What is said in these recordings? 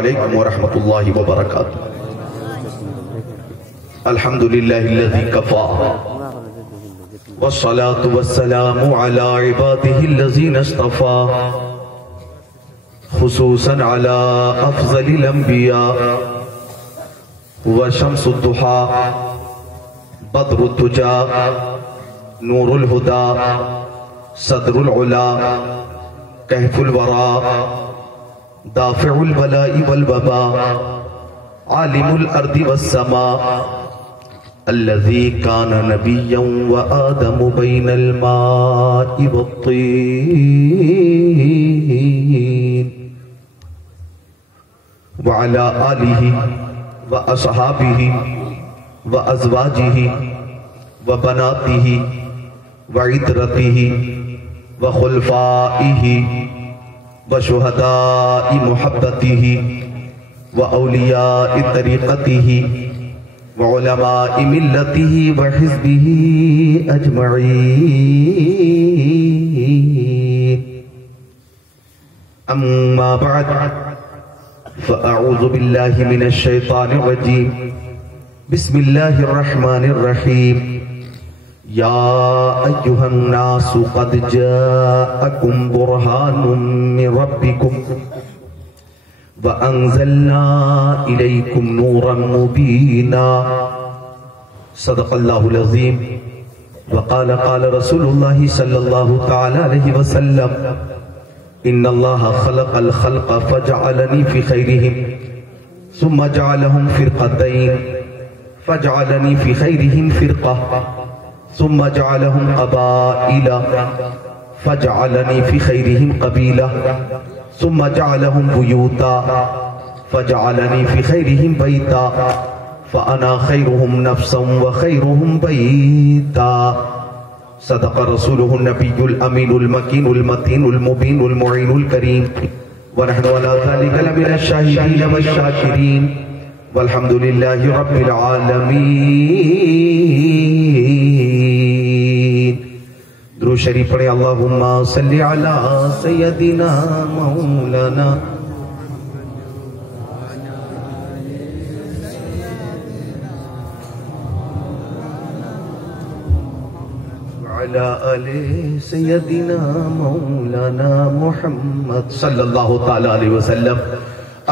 علیکم ورحمۃ اللہ وبرکاتہ۔ الحمدللہ الذی کفا والصلاة والسلام علی عباده الذین اصطفا خصوصا علی افضل الانبیاء وشمس الضحى بدر الدجى نور الہدى صدر العلا کہف الورا دافع البلاء والوباء عالم الارض والسماء الذي كان نبيا وآدم بين الماء والطين وعلى آله وأصحابه وأزواجه وبناته وعترته وخلفائه وشهداء محبته وأولياء طريقته وعلماء ملته وحزبه أجمعين. أما بعد فأعوذ بالله من الشيطان الرجيم. بسم الله الرحمن الرحيم. يا أيها الناس قد جاءكم برهان من ربكم وأنزلنا إليكم نورا مبينا. صدق الله العظيم. وقال قال رسول الله صلى الله تعالى عليه وسلم إن الله خلق الخلق فجعلني في خيرهم ثم جعلهم فرقتين فجعلني في خيرهم فرقة ثم جعلهم قبائل فجعلني في خيرهم قبيلة ثم جعلهم بيوتا فجعلني في خيرهم بيتا فأنا خيرهم نفسا وخيرهم بيتا. صدق رسوله النبي الأمين المكين المتين المبين المعين الكريم ونحن على ذلك لمن الشاهدين والشاكرين والحمد لله رب العالمين. درود شریف پڑھیں. اللہم صلی علی سیدنا مولانا وعلی آل سیدنا مولانا محمد صلی اللہ تعالی علیہ وسلم.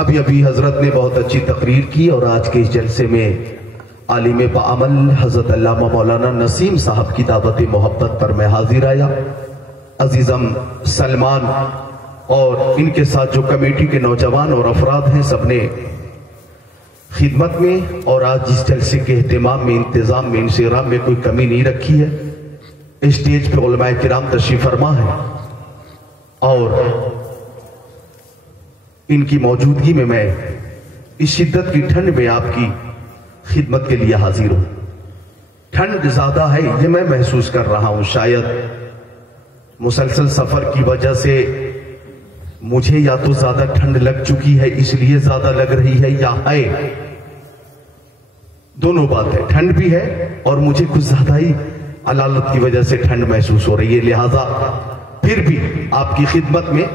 ابھی حضرت نے بہت اچھی تقریر کی اور آج کے اس جلسے میں عالم بعمل حضرت علامہ مولانا نسیم صاحب کی دعوت محبت پر میں حاضر آیا. عزیزم سلمان اور ان کے ساتھ جو کمیٹی کے نوجوان اور افراد ہیں سب نے خدمت میں اور آج جس جلسے کے اہتمام میں انتظام میں انصرام میں کوئی کمی نہیں رکھی ہے. اسٹیج پہ علماء کرام تشریف فرما ہے اور ان کی موجودگی میں میں اس شدت کی ٹھنڈ میں آپ کی خدمت کے لیے حاضر ہوں. ٹھنڈ زیادہ ہے یہ میں محسوس کر رہا ہوں. شاید مسلسل سفر کی وجہ سے مجھے یا تو زیادہ ٹھنڈ لگ چکی ہے اس لیے زیادہ لگ رہی ہے یا ہے دونوں بات ہے. ٹھنڈ بھی ہے اور مجھے کچھ زیادہ ہی علالت کی وجہ سے ٹھنڈ محسوس ہو رہی ہے. لہذا پھر بھی آپ کی خدمت میں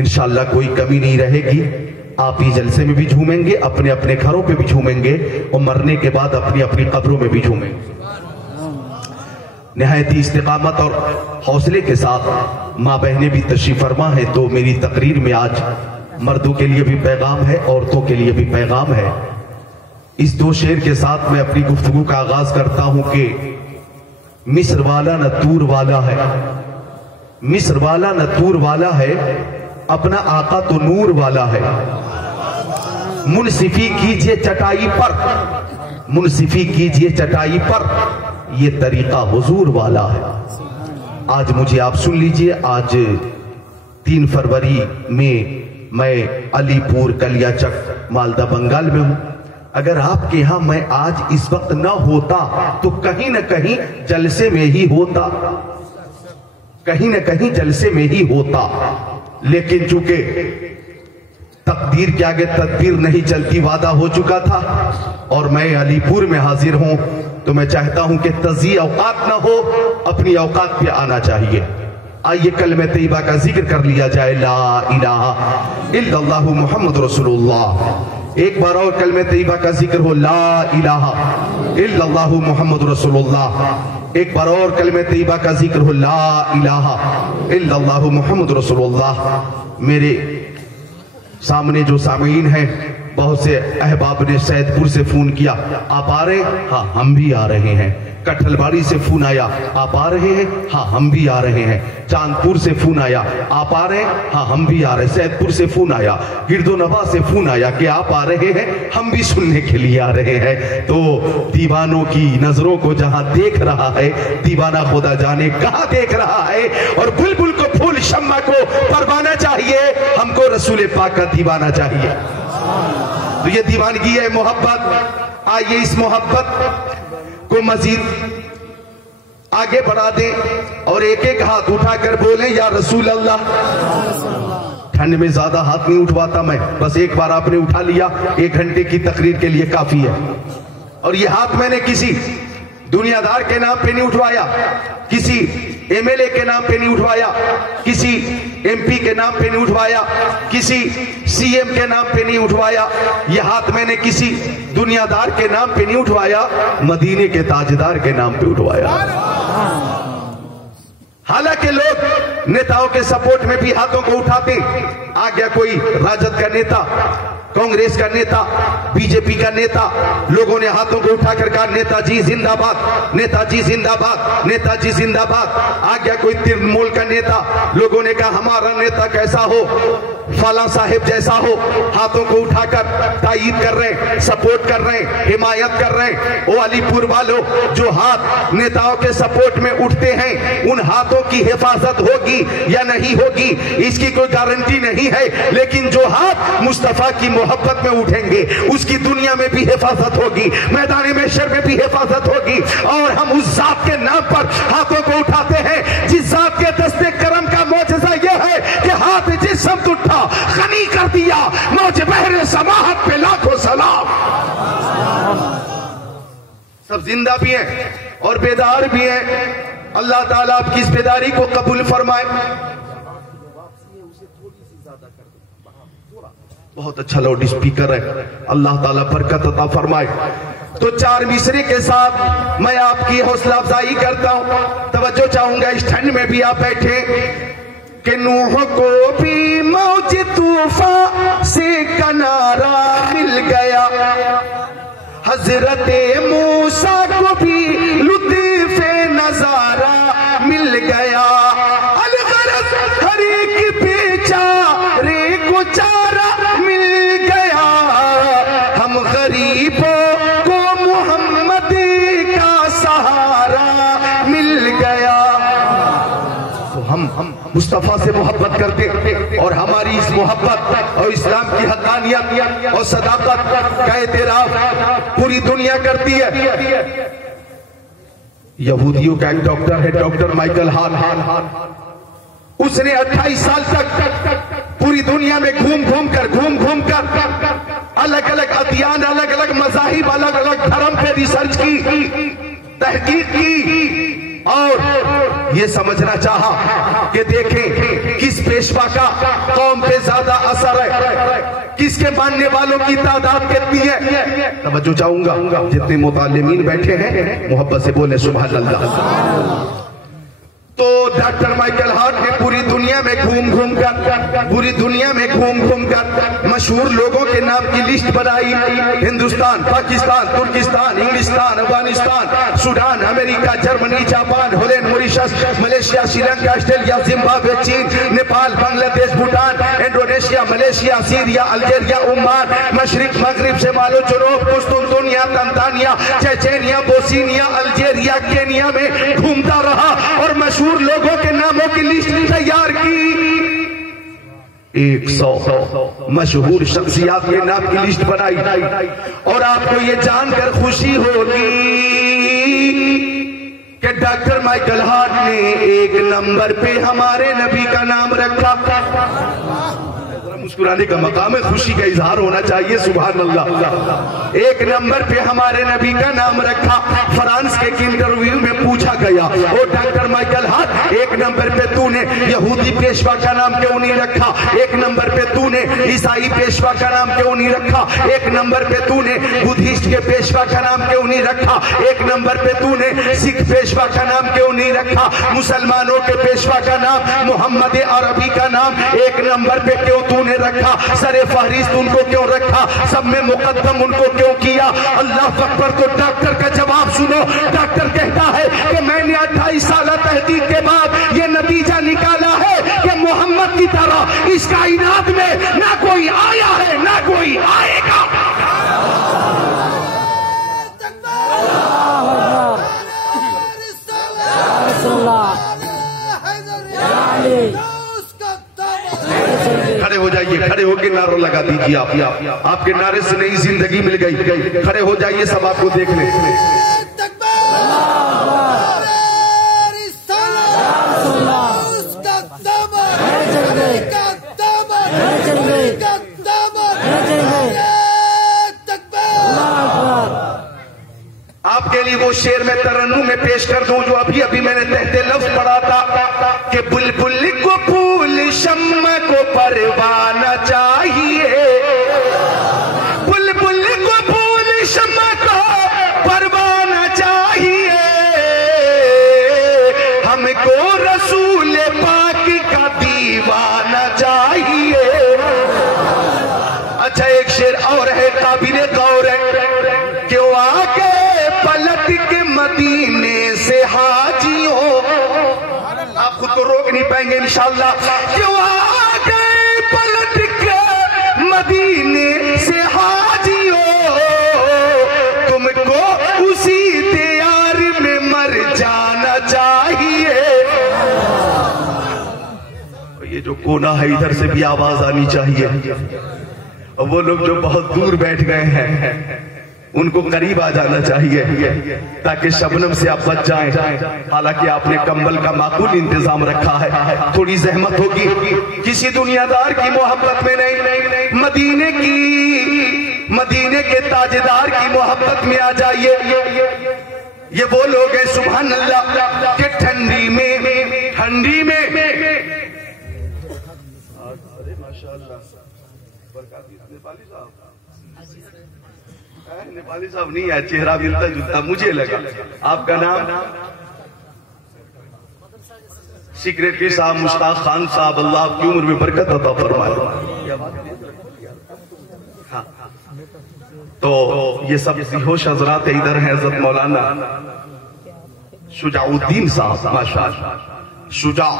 انشاءاللہ کوئی کمی نہیں رہے گی. آپ ہی جلسے میں بھی جھومیں گے, اپنے اپنے گھروں پہ بھی جھومیں گے اور مرنے کے بعد اپنی اپنی قبروں میں بھی جھومیں گے. نہایت ہی استقامت اور حوصلے کے ساتھ ماں بہنیں بھی تشریف فرما ہے تو میری تقریر میں آج مردوں کے لیے بھی پیغام ہے, عورتوں کے لیے بھی پیغام ہے. اس دو شعر کے ساتھ میں اپنی گفتگو کا آغاز کرتا ہوں کہ مصر والا نہ تور والا ہے, مصر والا نہ تور والا ہے, اپنا آقا تو نور والا ہے. منصفی کیجئے چٹائی پر, منصفی کیجئے چٹائی پر, یہ طریقہ حضور والا ہے. آج مجھے آپ سن لیجئے, آج 3 فروری میں علی پور کلیاچک مالدہ بنگال میں ہوں. اگر آپ کے ہاں میں آج اس وقت نہ ہوتا تو کہیں نہ کہیں جلسے میں ہی ہوتا, کہیں نہ کہیں جلسے میں ہی ہوتا. لیکن چونکہ تقدیر کے آگے تدبیر نہیں چلتی, وعدہ ہو چکا تھا اور میں علی پور میں حاضر ہوں تو میں چاہتا ہوں کہ تضیع اوقات نہ ہو, اپنی اوقات پہ آنا چاہیے. آئیے کلمہ طیبہ کا ذکر کر لیا جائے، لا الہ الا اللہ محمد رسول اللہ۔ ایک بار اور کلمہ طیبہ کا ذکر ہو، لا الہ الا اللہ محمد رسول اللہ۔ ایک بار اور کلمہ طیبہ کا ذکر ہو، لا الہ الا اللہ محمد رسول اللہ۔ میرے سامنے جو سامعین ہیں، بہت سے احباب نے سید پور سے فون کیا، آپ آ رہے ہیں؟ ہاں ہم بھی آ رہے ہیں۔ کٹھل باڑی سے فون آیا، آپ آ رہے ہیں؟ ہاں ہم بھی آ رہے ہیں۔ چاندپور سے فون آیا، آپ آ رہے ہیں؟ ہاں ہم بھی آ رہے ہیں۔ سید پور سے فون آیا، گرد و نواح سے فون آیا کہ آپ آ رہے ہیں، ہم بھی سننے کے لیے آ رہے ہیں۔ تو دیوانوں کی نظروں کو جہاں دیکھ رہا ہے، دیوانہ خدا جانے کہاں دیکھ رہا ہے۔ اور بلبل کو پھول، شمع کو پروانہ چاہیے، ہم کو رسول پاک کا دیوانہ چاہیے۔ تو یہ دیوانگی ہے محبت۔ آئیے اس محبت کو مزید آگے بڑھا دیں اور ایک ایک ہاتھ اٹھا کر بولیں، یا رسول اللہ۔ ٹھنڈ میں زیادہ ہاتھ نہیں اٹھواتا میں، بس ایک بار آپ نے اٹھا لیا، 1 گھنٹے کی تقریر کے لیے کافی ہے۔ اور یہ ہاتھ میں نے کسی دنیا دار کے نام پہ نہیں اٹھوایا، کسی ایم ایل اے کے نام پہ نہیں اٹھوایا، کسی ایم پی کے نام پہ نہیں اٹھوایا، کسی سی ایم کے نام پہ نہیں اٹھوایا۔ یہ ہاتھ میں نے کسی دنیا دار کے نام پہ نہیں اٹھوایا، مدینے کے تاجدار کے نام پہ اٹھوایا۔ حالانکہ لوگ نیتاؤں کے سپورٹ میں بھی ہاتھوں کو اٹھاتے، آ گیا کوئی راجد کا نیتا، کانگریس کا نیتا، بی جے پی کا نیتا، لوگوں نے ہاتھوں کو اٹھا کر کہا نیتا جی زندہ باد، نیتا جی زندہ باد، نیتا جی زندہ باد۔ آ گیا کوئی ترنمول کا نیتا، لوگوں نے کہا ہمارا نیتا کیسا ہو، فلاں صاحب جیسا ہو، ہاتھوں کو اٹھا کر تائید کر رہے ہیں، سپورٹ کر رہے ہیں، حمایت کر رہے ہیں۔ او علی پور والوں، جو ہاتھ نیتاؤں کے سپورٹ میں اٹھتے ہیں، ان ہاتھوں کی حفاظت ہوگی یا نہیں ہوگی اس کی کوئی گارنٹی نہیں ہے، لیکن جو ہاتھ مصطفیٰ کی محبت میں اٹھیں گے اس کی دنیا میں بھی حفاظت ہوگی، میدان محشر میں بھی حفاظت ہوگی۔ اور ہم اس ذات کے نام پر ہاتھوں کو اٹھاتے ہیں جس ذات کے دست کرم کا معجزہ یہ ہے کہ ہاتھ جس سمت اٹھا غنی کر دیا، موج بحر سماحت پہ لاکھوں سلام۔ سب زندہ بھی ہیں اور بیدار بھی ہیں، اللہ تعالیٰ آپ کی اس بیداری کو قبول فرمائے۔ بہت اچھا لاؤڈ اسپیکر ہے، اللہ تعالیٰ برکت عطا فرمائے۔ تو 4 مصرے کے ساتھ میں آپ کی حوصلہ افزائی کرتا ہوں، توجہ چاہوں گا، اس ٹھنڈ میں بھی آپ بیٹھے کہ نوح کو بھی موج طوفان سے کنارہ مل گیا، حضرت موسیٰ کو بھی لطف نظارہ مل گیا، الغرض ہر ایک بیچارے کو چارہ مل گیا، ہم غریبوں کو محمد کا سہارا مل گیا۔ تو ہم مصطفیٰ سے محبت کرتے اور ہماری اس محبت اور اسلام کی حقانیت اور صداقت کا اعتراف پوری دنیا کرتی ہے۔ یہودیوں کا ایک ڈاکٹر ہے، ڈاکٹر مائیکل ہان، اس نے 28 سال تک پوری دنیا میں گھوم گھوم کر الگ الگ ادیان، الگ الگ مذاہب، الگ الگ دھرم پہ ریسرچ کی، تحقیق کی، اور یہ سمجھنا چاہا کہ دیکھیں کس پیشوا کا قوم پہ زیادہ اثر ہے، کس کے ماننے والوں کی تعداد کتنی ہے۔ توجہ چاہوں گا، جتنے متعلمین بیٹھے ہیں محبت سے بولیں سبحان اللہ۔ تو ڈاکٹر مائیکل ہارٹ نے پوری دنیا میں گھوم کر مشہور لوگوں کے نام کی لسٹ بنائی، ہندوستان، پاکستان، ترکستان، انگلستان، افغانستان، سوڈان، امریکہ، Germany, Japan, Holland, Mauritius, Malaysia, Sri Lanka, Australia, Zimbabwe, چین، Nepal, Bangladesh, Bhutan, Indonesia, Malaysia, Syria, Algeria, Oman, مشرق، مغرب، شمال و جنوب، قسطنطنیہ، Tanzania, Chechnya, Bosnia, Algeria, Kenya میں گھومتا رہا اور مشہور لوگوں کے ناموں کی لسٹ تیار کی۔ 100 مشہور شخصیات کے نام کی لسٹ بنائی، اور آپ کو یہ جان کر خوشی ہوگی کہ ڈاکٹر مائیکل ہارٹ نے 1 نمبر پہ ہمارے نبی کا نام رکھا۔ مسکرانے کا مقام ہے، خوشی کا اظہار ہونا چاہیے. سبحان اللہ. ایک نمبر پہ ہمارے نبی کا نام رکھا. فرانس کے انٹرویو میں پوچھا گیا، او ڈاکٹر مائیکل ہارٹ، ایک نمبر پہ تو نے یہودی پیشوا کا نام کیوں نہیں رکھا؟ ایک نمبر پہ تو نے عیسائی پیشوا کا نام کیوں نہیں رکھا؟ ایک نمبر پہ تو نے بدھسٹ کے پیشوا کا نام کیوں نہیں رکھا؟ ایک نمبر پہ تو نے سکھ پیشوا کا نام کیوں نہیں رکھا؟ مسلمانوں کے پیشوا کا نام محمد عربی کا نام ایک نمبر پہ کیوں تو نے رکھا؟ سر فہرست ان کو کیوں رکھا؟ سب میں مقدم ان کو کیوں کیا؟ اللہ اکبر. تو ڈاکٹر کا جواب سنو. ڈاکٹر کہتا ہے کہ میں نے 28 سالہ تحقیق کے بعد یہ نتیجہ نکالا ہے کہ محمد کی طرح اس کائنات میں نہ کوئی آیا ہے نہ کوئی آئے گا. کھڑے ہو جائیے، کھڑے ہو کے نعرہ لگا دیجیے. آپ کے نعرے سے نئی زندگی مل گئی. کھڑے ہو جائیے، سب آپ کو دیکھ لیں. آپ کے لیے وہ شعر میں ترنم میں پیش کر دوں جو ابھی میں نے تحت لفظ پڑھا تھا کہ بلبل کو پھول شمع کو پروانہ چاہیے. بلبل کو پھول شمع کو پروانہ چاہیے. ہم کو رسول پاک کا دیوانہ چاہیے. اچھا ایک شعر اور ہے قابل غور ہے کہ وہ آگے پلٹ کے مدینے سے حاجیوں. آپ خود کو روک نہیں پائیں گے انشاءاللہ. کہ وہ آگے پلٹ کے مدینے سے حاجیوں. تم کو اسی دیار میں مر جانا چاہیے. یہ جو کونا ہے ادھر سے بھی آواز آنی چاہیے. اور وہ لوگ جو بہت دور بیٹھ گئے ہیں ان کو قریب آ جانا چاہیے تاکہ شبنم سے آپ بچ جائیں. حالانکہ آپ نے کمبل کا معقول انتظام رکھا ہے. تھوڑی زحمت ہوگی. کسی دنیا دار کی محبت میں نہیں، مدینے کے تاجدار کی محبت میں آ جائیے. یہ وہ لوگ ہیں سبحان اللہ کہ ٹھنڈی میں نیپالی صاحب نہیں ہے، چہرہ ملتا جلتا مجھے لگا. آپ کا نام سیکریٹری صاحب مشتاق خان صاحب، اللہ آپ کی عمر میں برکت عطا فرمائے. تو یہ سب ہوش حضرات ادھر ہیں. حضرت مولانا شجاع الدین صاحب ماشاءاللہ، شجاع،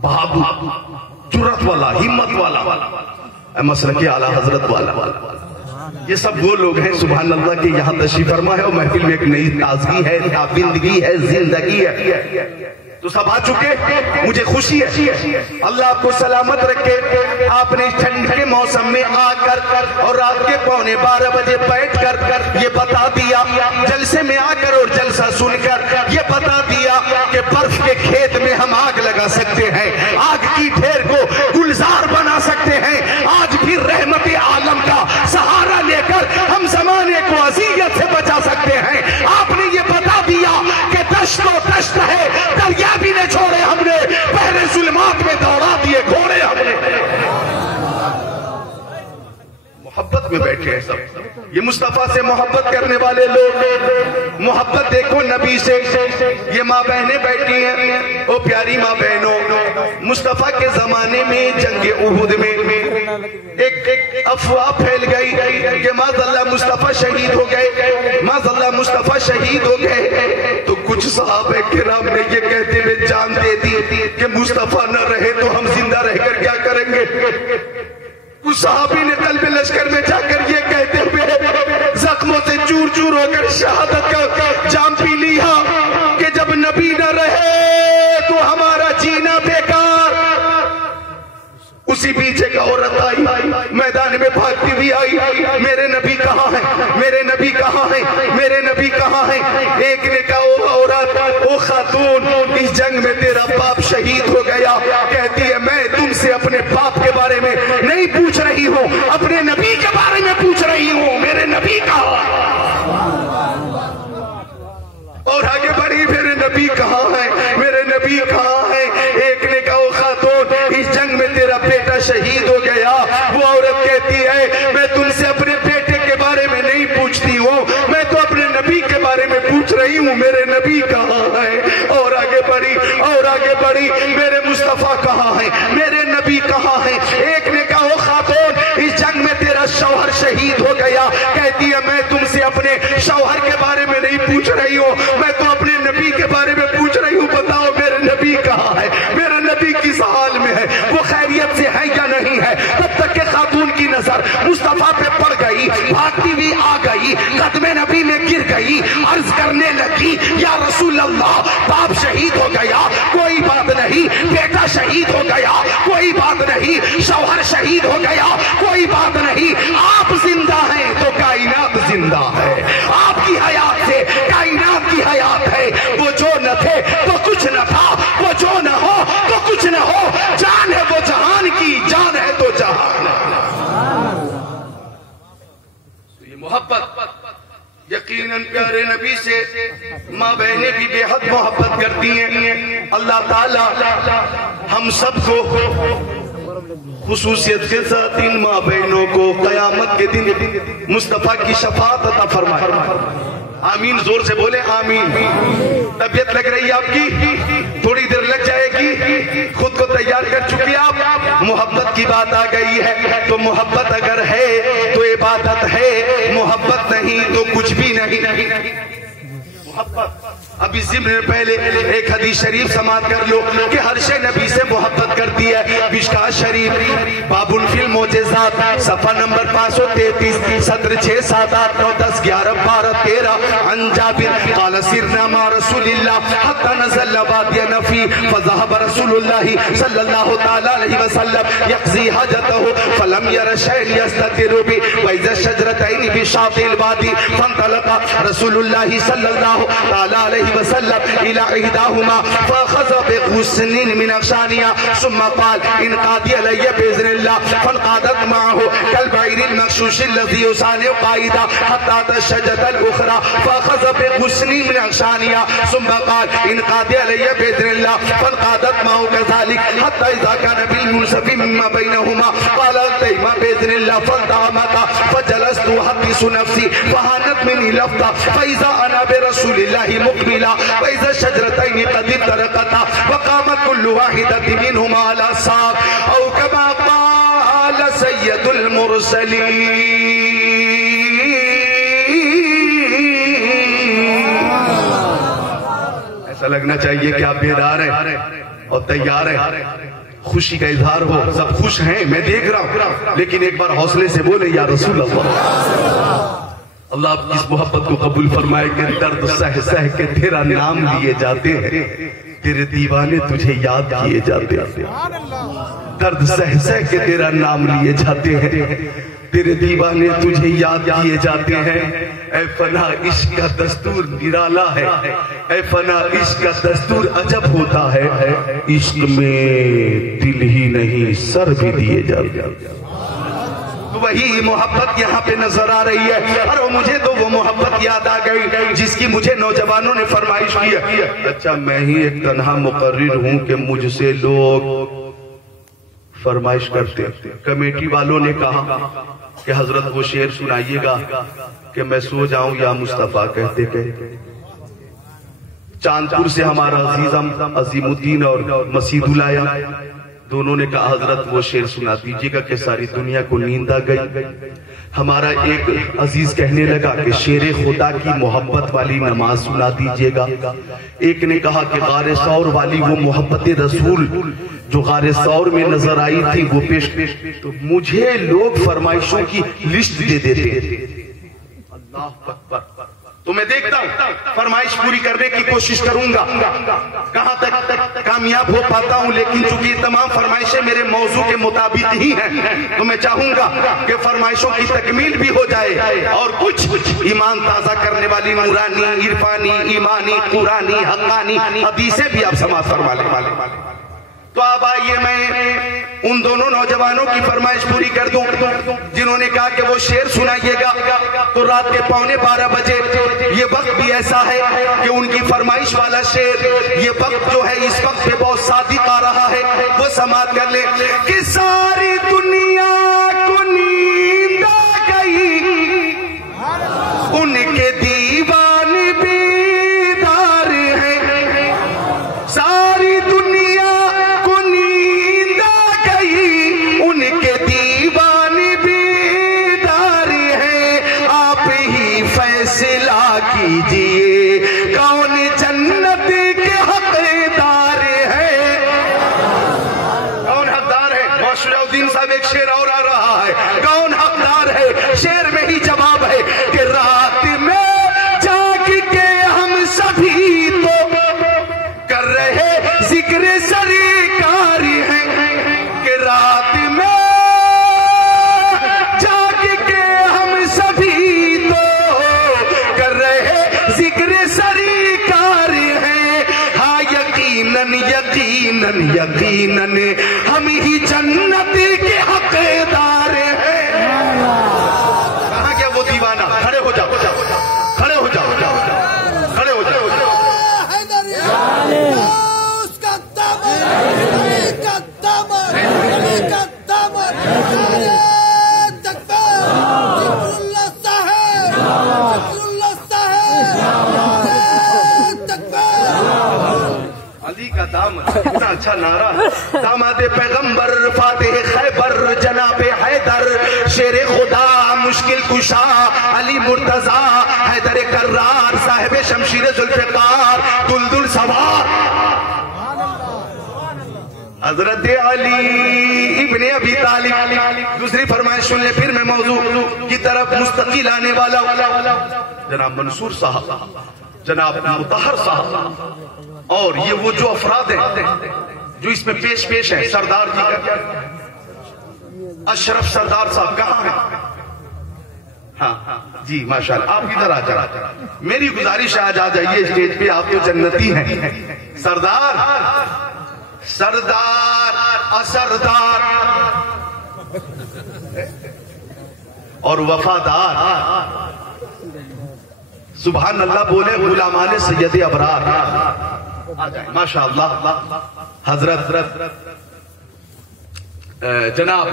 بہادر، جرأت والا، ہمت والا، مسلک اعلیٰ حضرت والا. یہ سب وہ لوگ ہیں سبحان اللہ کہ یہاں تشریف فرما ہے اور محفل میں ایک نئی تازگی ہے، تابندگی ہے، زندگی ہے. تو سب آ چکے، مجھے خوشی ہے. اللہ آپ کو سلامت رکھے. آپ نے ٹھنڈ کے موسم میں آ کر اور رات کے 11:15 بجے بیٹھ کر یہ بتا دیا، جلسے میں آ کر اور جلسہ سن کر یہ بتا دیا کہ برف کے کھیت میں ہم آگ لگا سکتے ہیں، آگ کی ڈھیر کو گلزار بنا سکتے ہیں. آج بھی رحمت عالم کا سہارا لے کر ہم زمانے کو اذیت سے بچا سکتے ہیں. آپ نے یہ بتا دیا کہ دشت و دشت ہے، دریا بھی نے چھوڑے ہم نے، پہلے ظلمات میں دوڑا دیے گھوڑے ہم نے. محبت میں بیٹھے ہیں سب. یہ مصطفیٰ سے محبت کرنے والے لوگ. محبت دیکھو نبی سے. یہ ماں بہنیں بیٹھی ہیں، او پیاری ماں بہنوں. مصطفیٰ کے زمانے میں جنگ احد میں ایک افواہ پھیل گئی کہ معاذاللہ مصطفیٰ شہید ہو گئے، معاذاللہ مصطفیٰ شہید ہو گئے. تو کچھ صحابہ کرام نے یہ کہتے ہوئے جان دے دی کہ مصطفیٰ نہ رہے تو ہم زندہ رہ کر کیا کریں گے. اس صحابی نے قلب لشکر میں جا کر یہ کہتے ہوئے زخموں سے چور چور ہو کر شہادت کا جام پی لیا کہ جب نبی نہ رہے تو ہمارا جینا بیکار. اسی بیچ ایک عورت آئی، میدان میں بھاگتی ہوئی آئی، میرے نبی کہاں ہیں، میرے نبی کہاں ہیں، میرے نبی کہاں ہیں؟ ایک نے کہا او عورت، او خاتون، اس جنگ میں تیرا باپ شہید ہو گیا۔ کہتی ہے میں تم سے اپنے باپ کے بارے میں نہیں پوچھ رہی ہوں، اپنے نبی کے بارے میں پوچھ رہی ہوں، میرے نبی کہاں ہے؟ اور آگے بڑھی، میرے نبی کہاں ہے، میرے نبی کہاں ہے؟ ایک نے کہا او خاتون، اس جنگ میں تیرا بیٹا شہید ہو گیا۔ وہ عورت کہتی ہے میں تم سے اپنے بیٹے کے بارے میں نہیں پوچھتی ہوں، میں تو اپنے نبی کے بارے میں پوچھ رہی ہوں، میرے نبی کہاں ہے؟ اور آگے بڑھی، اور آگے بڑھی، میرے مصطفیٰ کہاں ہے، میرے نبی کہاں ہے؟ ایک نے کہا او خاتون، اس جنگ میں تیرا شوہر شہید ہو گیا۔ کہتی ہے میں تم سے اپنے شوہر کے بارے میں نہیں پوچھ رہی ہوں، میں تو اپنے نبی کے بارے میں پوچھ رہی ہوں، بتاؤ میرے نبی کہاں ہے، میرے نبی کس حال میں ہے، وہ خیریت سے ہے یا نہیں ہے؟ تب تک کہ خاتون کی نظر مصطفیٰ پہ پڑ گئی، بھاگتی ہوئی آ گئی، قدم نبی میں گر گئی، عرض کرنے لگی یا رسول اللہ، باپ شہید ہو گیا کوئی بات نہیں، بیٹا شہید ہو گیا کوئی بات نہیں، شوہر شہید ہو گیا کوئی بات نہیں، آپ زندہ ہیں تو کائنات زندہ ہے، آپ کی حیات سے کائنات کی حیات ہے، وہ جو نہ تھے تو کچھ نہ تھا، وہ جو نہ ہو تو کچھ نہ ہو، جان ہے وہ جہان کی، جان ہے تو جہان ہے۔ یہ محبت یقیناً پیارے نبی سے ماں بہنیں بھی بے حد محبت کرتی ہیں۔ اللہ تعالی ہم سب کو خصوصیت کے ساتھ ان ماں بہنوں کو قیامت کے دن مصطفیٰ کی شفاعت عطا فرمائے۔ آمین، زور سے بولے آمین۔ طبیعت لگ رہی ہے آپ کی، تھوڑی دیر لگ جائے گی، خود کو تیار کر چکی آپ، محبت کی بات آ گئی ہے تو محبت اگر ہے تو عبادت ہے، محبت نہیں تو کچھ بھی نہیں۔ محبت ابھی ضمن پہلے ایک حدیث شریف سماعت کر لو کہ ہر شے نبی سے محبت کرتی ہے۔ مشکاۃ شریف باب فی المعجزات صفحہ نمبر 533 صدر 6 7 8 9 10 11 12 13 عن جابر قال سرنا مع رسول اللہ حتى نزل وادی نفی فذهب رسول اللہ صلی اللہ تعالی علیہ وسلم یقضی حاجته فلم یر شیئا یستتر به واذا الشجرتین بشاطئ الوادی فانطلق رسول اللہ صلی اللہ تعالی علیہ وسلم الى احداهما فاخذ بغصن من اغشانها ثم قال ان قادي علي باذن الله فانقادت معه كالبعير المغشوش الذي يسانع قائدا حتى اتى الشجره الاخرى فاخذ بغصن من اغشانها ثم قال ان قادي علي باذن الله فانقادت معه كذلك حتى اذا كان بالمنصف مما بينهما قال التيما باذن الله فالتهمتا فجلست احدث نفسي فهانت مني لفظه فاذا انا برسول الله مقبلا وإذا الشجرتين قد افترقتا وقامت كل واحدة منهما على ساق أو كما قال سيد المرسلين۔ ایسا لگنا چاہیے کہ آپ بیدار ہیں اور تیار ہیں، خوشی کا اظہار ہو، سب خوش ہیں میں دیکھ رہا ہوں، لیکن ایک بار حوصلے سے بولے یا رسول اللہ۔ اللہ آپ کی اس محبت کو قبول فرمائے کہ درد سہ سہ کے تیرا نام لیے جاتے ہیں، تیرے دیوانے تجھے یاد کیے جاتے ہیں، درد سہ سہ کے تیرا نام لیے جاتے ہیں، تیرے دیوانے تجھے یاد کیے جاتے ہیں۔ اے فنا عشق کا دستور نرالا ہے، اے فنا عشق کا دستور عجب ہوتا ہے، عشق میں دل ہی نہیں سر بھی دیے جاتے ہیں۔ وہی محبت یہاں پہ نظر آ رہی ہے، اور مجھے تو وہ محبت یاد آ گئی جس کی مجھے نوجوانوں نے فرمائش کی ہے۔ اچھا میں ہی ایک تنہا مقرر ہوں کہ مجھ سے لوگ فرمائش کرتے ہیں۔ کمیٹی والوں نے کہا کہ حضرت وہ شعر سنائیے گا کہ میں سو جاؤں یا مصطفیٰ کہتے کہتے۔ چاندپور سے ہمارا عظیم الدین اور مسیح الآیا دونوں نے کہا حضرت وہ شعر سنا دیجیے گا کہ ساری دنیا کو نیند آ گئی۔ ہمارا ایک عزیز کہنے لگا کہ شیر خدا کی محبت والی نماز سنا دیجیے گا۔ ایک نے کہا کہ غار ثور والی وہ محبت رسول جو غار ثور میں نظر آئی تھی وہ پیش۔ تو مجھے لوگ فرمائشوں کی لسٹ دے دیتے۔ اللہ اکبر، تو میں دیکھتا ہوں فرمائش پوری کرنے کی کوشش کروں گا کہاں تک کامیاب ہو پاتا ہوں، لیکن چونکہ تمام فرمائشیں میرے موضوع کے مطابق ہی ہیں تو میں چاہوں گا کہ فرمائشوں کی تکمیل بھی ہو جائے اور کچھ ایمان تازہ کرنے والی نورانی، عرفانی، ایمانی، قرآنی، حقانی حدیثیں بھی آپ سماعت فرما لیں۔ تو اب آئیے میں ان دونوں نوجوانوں کی فرمائش پوری کر دوں جنہوں نے کہا کہ وہ شعر سنائیے گا، تو رات کے 11:15 بجے یہ وقت بھی ایسا ہے کہ ان کی فرمائش والا شعر یہ وقت جو ہے اس وقت پہ بہت صادق آ رہا ہے، وہ سماعت کر لیں کہ ساری دنیا کو نیند آ گئی، ان کے دیوان بیدار ہیں، ساری دنیا کیجئے کون جنت کے حقدار ہے، کون حقدار ہے؟ شجاع الدین صاحب ایک شعر اور آ رہا ہے، کون حقدار ہے؟ شعر میں ہی جواب ہے کہ رات میں جاگ کے ہم سبھی تو کر رہے ذکر سرکار ہیں، کہ رات میں جاگ کے ہم سبھی تو کر رہے ذکر سرکار ہیں، ہاں یقیناً یقیناً یقیناً ہم ہی جنت کے حقدار ہیں۔ کہاں گیا وہ دیوانہ؟ کھڑے ہو جاؤ، کھڑے ہو جاؤ، کھڑے ہو جاؤ۔ اس کا دامن، کا دامن، کا دامن، نعرہ تکبیر، ذکر اللہ صاحب، ذکر اللہ صاحب، تکبیر۔ علی کا دامن اتنا اچھا نعرہ، داماد پیغمبر فاتح خیبر جناب حیدر شیر خدا مشکل کشا علی مرتضی حیدر کرار صاحب شمشیر ذوالفقار دلدل سوار حضرت علی ابن ابی طالب۔ دوسری فرمائش سن لے پھر میں موضوع کی طرف مستقل آنے والا جناب منصور صاحب، جناب مطہر صاحب، اور یہ وہ جو افراد ہیں جو اس میں پیش ہیں، سردار جی کا اشرف سردار صاحب کہاں ہیں؟ ہاں جی ماشاءاللہ آپ ادھر آ جائیں، میری گزارش ہے آج آ جائیے اسٹیج پہ، آپ تو جنتی ہیں۔ سردار سردار اسردار اور وفادار، سبحان اللہ بولے غلامان سید ابرار، ماشاءاللہ حضرت جناب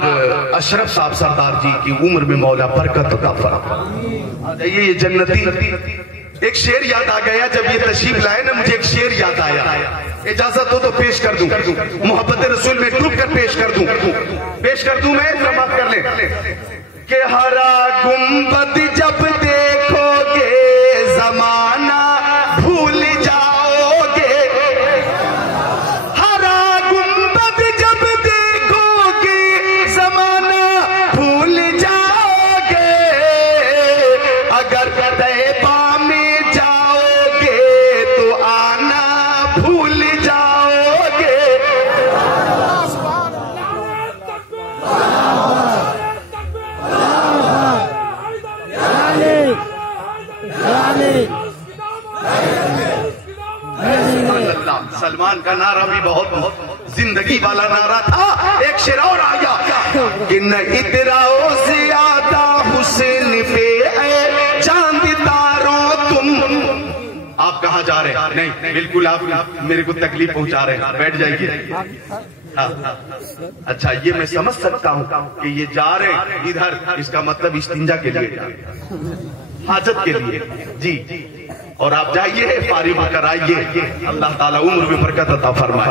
اشرف صاحب سردار جی کی عمر میں مولا برکت عطا فرمائے۔ یہ جنتی ایک شعر یاد آ گیا جب یہ تشریف لائے نا، مجھے ایک شعر یاد آیا، اجازت ہو تو پیش کر دوں، محبت رسول میں ڈوب کر پیش کر دوں میں سماعت کر لیں کہ ہرا گنبد جب دیکھو گے زمانہ بھول جاؤ گے، ہرا گنبد جب دیکھو گے زمانہ بھول جاؤ گے، اگر طیبہ میں جاؤ گے تو آنا بھول جاؤ گے۔ سلمان کا نعرہ بھی بہت زندگی والا نعرہ تھا۔ ایک شعر اور آیا کہ نہ اتراؤ زیادہ حسین پہ اے چاند تاروں تم۔ آپ کہاں جا رہے ہیں؟ نہیں بالکل آپ میرے کو تکلیف پہنچا رہے ہیں، بیٹھ جائیے۔ اچھا یہ میں سمجھ سکتا ہوں کہ یہ جا رہے ہیں ادھر، اس کا مطلب استنجا کے لیے، حاجت کے لیے، جی اور آپ جائیے فارغ ہو کر آئیے، اللہ تعالیٰ عمر میں برکت عطا فرمائے۔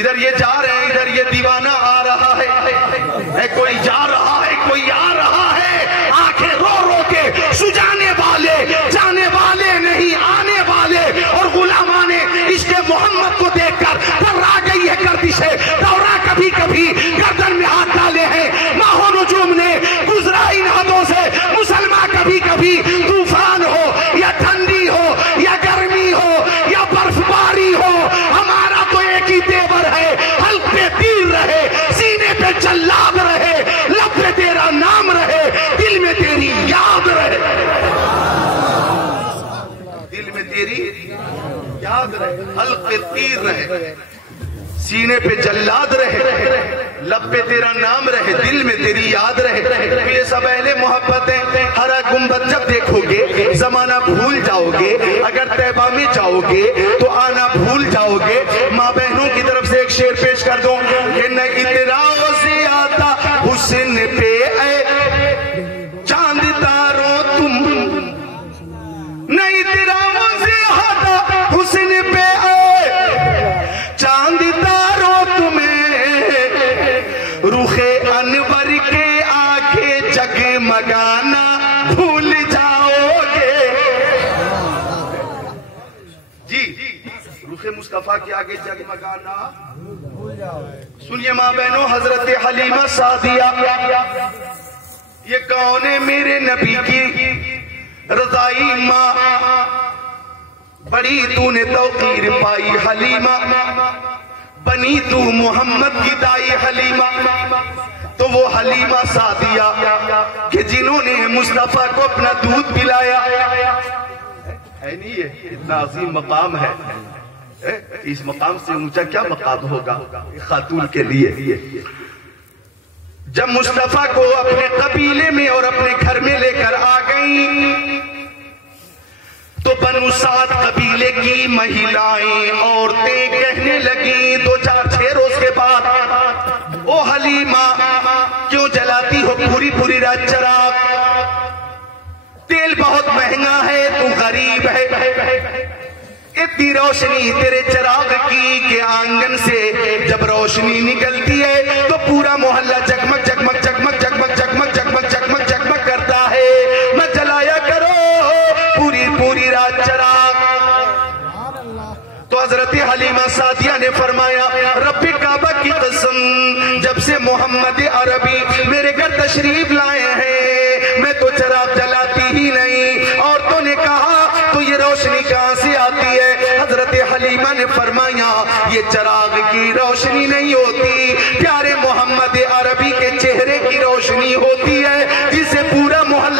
ادھر یہ جا رہے ہیں، ادھر یہ دیوانہ آ رہا ہے، کوئی جا رہا ہے کوئی آ رہا ہے، آنکھیں رو رو کے سجانے والے جانے والے نہیں آنے والے، اور غلامان عشق محمد کو دیکھ کر ڈرا گئی ہے گردشیں، دورہ کبھی کبھی گردن میں ہاتھ ڈالے ہیں، ماہ و نجوم نے گزرا ان حدوں سے، مسلمان کبھی کبھی طوفان ہو حلق پہ تیر رہے، سینے پہ جلاد رہے، لب پہ تیرا نام رہے، دل میں تیری یاد رہے۔ یہ سب اہل محبت ہیں۔ ہرا گنبد جب دیکھو گے زمانہ بھول جاؤ گے، اگر طیبہ میں جاؤ گے تو آنا بھول جاؤ گے۔ ماں بہنوں کی طرف سے ایک شعر پیش کر دوں کہ نہ اتراؤ زیادہ حسن پہ اے چاند تاروں تم، نہ اتراؤ زیادہ حسن پہ اے چاند تاروں تمہیں، رخ انور کے آگے جگمگانا بھول جاؤ گے۔ جی رخ مصطفیٰ کے آگے جگمگانا بھول جاؤ گے۔ سنیے ماں بہنوں، حضرت حلیمہ سعدیہ یہ کون ہے؟ میرے نبی کی رضائی ماں، بڑی تو نے توقیر پائی حلیمہ، بنی تو محمد کی دائی حلیمہ۔ تو وہ حلیمہ سعدیہ کہ جنہوں نے مصطفیٰ کو اپنا دودھ پلایا، ہے نہیں یہ اتنا عظیم مقام ہے، اس مقام سے اونچا کیا مقام ہوگا خاتون کے لیے؟ جب مصطفیٰ کو اپنے قبیلے میں اور اپنے گھر میں لے کر آ گئیں تو بنو سعد قبیلے کی مہیلائیں عورتیں کہنے لگیں 2-4-6 روز کے بعد، او حلیمہ کیوں جلاتی ہو پوری رات چراغ؟ تیل بہت مہنگا ہے، تو غریب ہے، اتنی روشنی تیرے چراغ کی کہ آنگن سے جب روشنی نکلتی ہے تو پورا محلہ جگمگ جگمگ جگمگ جگمگ جگمگ جگمگ جگمگ جگمگ کرتا ہے، میں جلایا کرو پوری رات چراغ۔ تو حضرت حلیمہ سعدیہ نے فرمایا رب کعبہ کی قسم، جب سے محمد عربی میرے گھر تشریف لائے ہیں میں تو چراغ جلاتی ہی نہیں۔ عورتوں نے کہا تو یہ روشنی کہاں سے آتی ہے؟ حضرت حلیمہ نے فرمایا یہ چراغ کی روشنی نہیں ہوتی، پیارے محمد عربی کے چہرے کی روشنی ہوتی ہے، جسے پورا محلہ